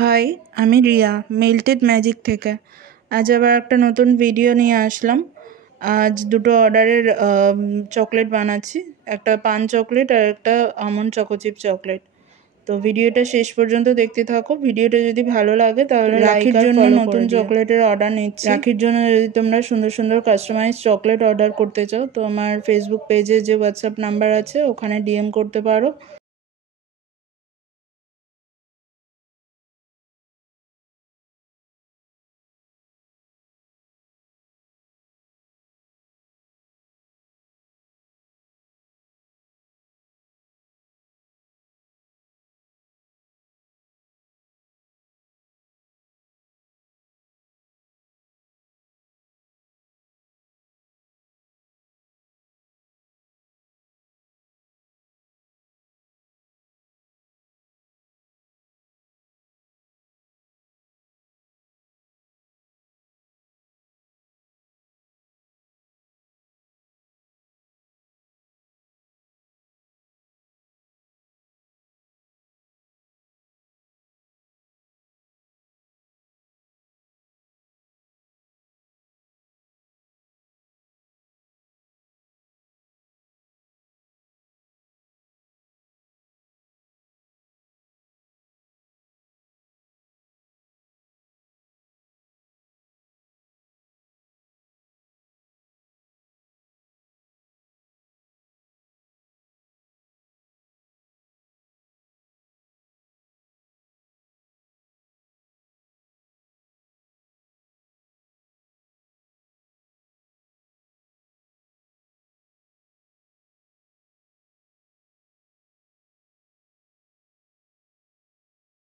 হাই, আমি Riya melted magic থেকে। আজ আবার একটা নতুন ভিডিও নিয়ে আসলাম। আজ দুটো অর্ডারের চকলেট বানাচ্ছি, একটা পান চকলেট আর একটা আমন্ড চকোচিপ চকলেট। তো ভিডিওটা শেষ পর্যন্ত দেখতে থাকো। ভিডিওটা যদি ভালো লাগে তাহলে রাখির জন্য নতুন চকলেটের অর্ডার নিচ্ছি। রাখির জন্য যদি তোমরা সুন্দর সুন্দর কাস্টমাইজ চকলেট অর্ডার করতে চাও তো আমার ফেসবুক পেজে যে হোয়াটসঅ্যাপ নাম্বার আছে ওখানে ডিএম করতে পারো।